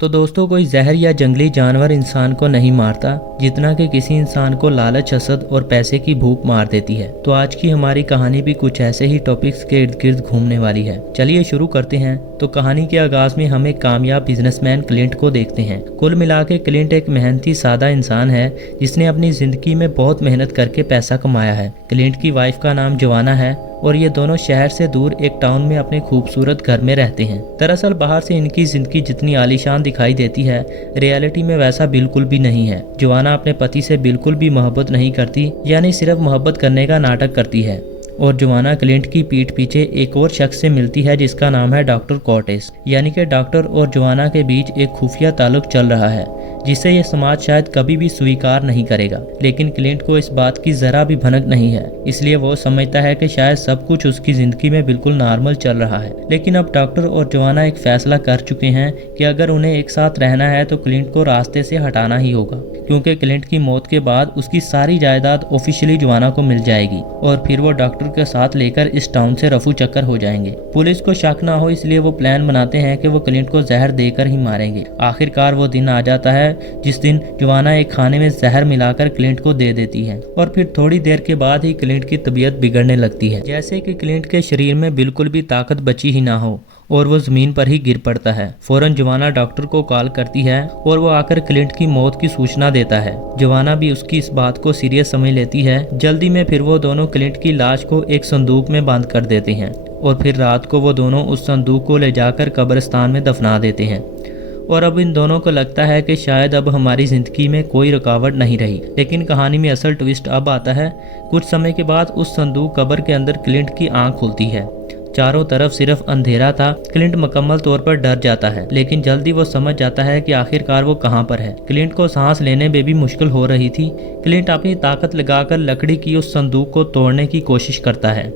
तो दोस्तों, कोई जहर या जंगली जानवर इंसान को नहीं मारता जितना कि किसी इंसान को लालच, हसद और पैसे की भूख मार देती है। तो आज की हमारी कहानी भी कुछ ऐसे ही टॉपिक्स के इर्द गिर्द घूमने वाली है। चलिए शुरू करते हैं। तो कहानी के आगाज में हम एक कामयाब बिजनेसमैन क्लिंट को देखते हैं। कुल मिला के क्लिंट एक मेहनती सादा इंसान है जिसने अपनी जिंदगी में बहुत मेहनत करके पैसा कमाया है। क्लिंट की वाइफ का नाम जोआना है और ये दोनों शहर से दूर एक टाउन में अपने खूबसूरत घर में रहते हैं। दरअसल बाहर से इनकी जिंदगी जितनी आलीशान दिखाई देती है, रियलिटी में वैसा बिल्कुल भी नहीं है। जोआना अपने पति से बिल्कुल भी मोहब्बत नहीं करती, यानी सिर्फ मोहब्बत करने का नाटक करती है। और जोआना क्लिंट की पीठ पीछे एक और शख्स से मिलती है जिसका नाम है डॉक्टर कॉर्टेस। यानी कि डॉक्टर और जोआना के बीच एक खुफिया ताल्लुक चल रहा है जिसे ये समाज शायद कभी भी स्वीकार नहीं करेगा। लेकिन क्लिंट को इस बात की जरा भी भनक नहीं है, इसलिए वो समझता है कि शायद सब कुछ उसकी जिंदगी में बिल्कुल नॉर्मल चल रहा है। लेकिन अब डॉक्टर और जोआना एक फैसला कर चुके हैं कि अगर उन्हें एक साथ रहना है तो क्लिंट को रास्ते से हटाना ही होगा, क्योंकि क्लिंट की मौत के बाद उसकी सारी जायदाद ऑफिशियली जोआना को मिल जाएगी और फिर वो डॉक्टर के साथ लेकर इस टाउन से रफू चक्कर हो जाएंगे। पुलिस को शक ना हो इसलिए वो प्लान बनाते हैं कि वो क्लिंट को जहर देकर ही मारेंगे। आखिरकार वो दिन आ जाता है जिस दिन जोआना एक खाने में जहर मिलाकर क्लिंट को दे देती है और फिर थोड़ी देर के बाद ही क्लिंट की तबीयत बिगड़ने लगती है, जैसे कि क्लिंट के शरीर में बिल्कुल भी ताकत बची ही ना हो और वो जमीन पर ही गिर पड़ता है। फौरन जोआना डॉक्टर को कॉल करती है और वो आकर क्लिंट की मौत की सूचना देता है। जोआना भी उसकी इस बात को सीरियस समझ लेती है। जल्दी में फिर वो दोनों क्लिंट की लाश को एक संदूक में बंद कर देते हैं और फिर रात को वो दोनों उस संदूक को ले जाकर कब्रिस्तान में दफना देते हैं। और अब इन दोनों को लगता है कि शायद अब हमारी जिंदगी में कोई रुकावट नहीं रही। लेकिन कहानी में असल ट्विस्ट अब आता है। कुछ समय के बाद उस संदूक कब्र के अंदर क्लिंट की आंख खुलती है। चारों तरफ सिर्फ अंधेरा था। क्लिंट मुकम्मल तौर पर डर जाता है, लेकिन जल्दी वो समझ जाता है कि आखिरकार वो कहाँ पर है। क्लिंट को सांस लेने में भी मुश्किल हो रही थी। क्लिंट अपनी ताकत लगाकर लकड़ी की उस संदूक को तोड़ने की कोशिश करता है।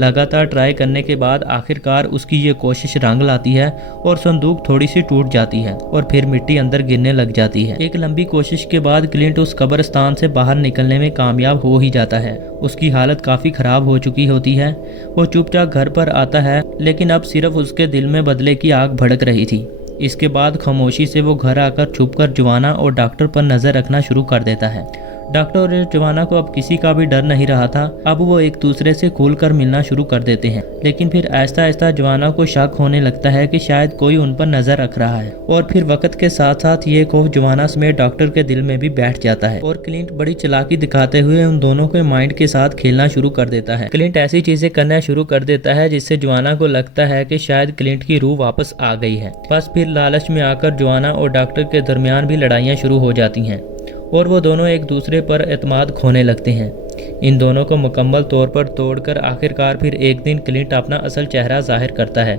लगातार ट्राई करने के बाद आखिरकार उसकी ये कोशिश रंग लाती है और संदूक थोड़ी सी टूट जाती है और फिर मिट्टी अंदर गिरने लग जाती है। एक लंबी कोशिश के बाद क्लिंट उस कब्रिस्तान से बाहर निकलने में कामयाब हो ही जाता है। उसकी हालत काफ़ी ख़राब हो चुकी होती है। वो चुपचाप घर पर आता है, लेकिन अब सिर्फ उसके दिल में बदले की आग भड़क रही थी। इसके बाद खामोशी से वो घर आकर छुपकर जोआना और डॉक्टर पर नज़र रखना शुरू कर देता है। डॉक्टर और जोआना को अब किसी का भी डर नहीं रहा था। अब वो एक दूसरे से खुलकर मिलना शुरू कर देते हैं। लेकिन फिर आहिस्ता आहिस्ता जोआना को शक होने लगता है कि शायद कोई उन पर नजर रख रहा है और फिर वक्त के साथ साथ ये खौफ जोआना समेत डॉक्टर के दिल में भी बैठ जाता है और क्लिंट बड़ी चालाकी दिखाते हुए उन दोनों के माइंड के साथ खेलना शुरू कर देता है। क्लिंट ऐसी चीजें करना शुरू कर देता है जिससे जोआना को लगता है कि शायद क्लिंट की रूह वापस आ गई है। बस फिर लालच में आकर जोआना और डॉक्टर के दरमियान भी लड़ाइयाँ शुरू हो जाती हैं और वो दोनों एक दूसरे पर एतमाद खोने लगते हैं। इन दोनों को मुकम्मल तौर पर तोड़कर आखिरकार फिर एक दिन क्लिंट अपना असल चेहरा जाहिर करता है।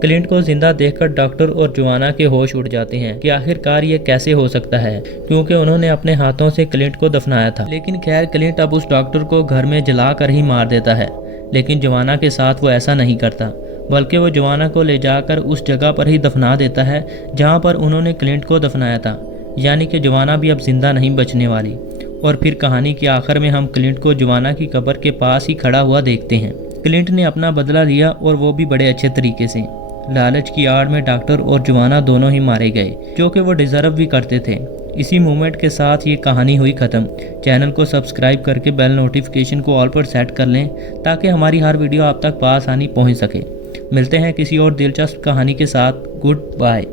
क्लिंट को जिंदा देखकर डॉक्टर और जोआना के होश उड़ जाते हैं कि आखिरकार ये कैसे हो सकता है, क्योंकि उन्होंने अपने हाथों से क्लिंट को दफनाया था। लेकिन खैर, क्लिंट अब उस डॉक्टर को घर में जला कर ही मार देता है। लेकिन जोआना के साथ वो ऐसा नहीं करता, बल्कि वो जोआना को ले जाकर उस जगह पर ही दफना देता है जहाँ पर उन्होंने क्लिंट को दफनाया था। यानी कि जोआना भी अब जिंदा नहीं बचने वाली। और फिर कहानी के आखिर में हम क्लिंट को जोआना की कब्र के पास ही खड़ा हुआ देखते हैं। क्लिंट ने अपना बदला लिया और वो भी बड़े अच्छे तरीके से। लालच की आड़ में डॉक्टर और जोआना दोनों ही मारे गए, जो कि वो डिजर्व भी करते थे। इसी मोमेंट के साथ ये कहानी हुई ख़त्म। चैनल को सब्सक्राइब करके बेल नोटिफिकेशन को ऑल पर सेट कर लें ताकि हमारी हर वीडियो आप तक बआसानी पहुँच सके। मिलते हैं किसी और दिलचस्प कहानी के साथ। Good bye.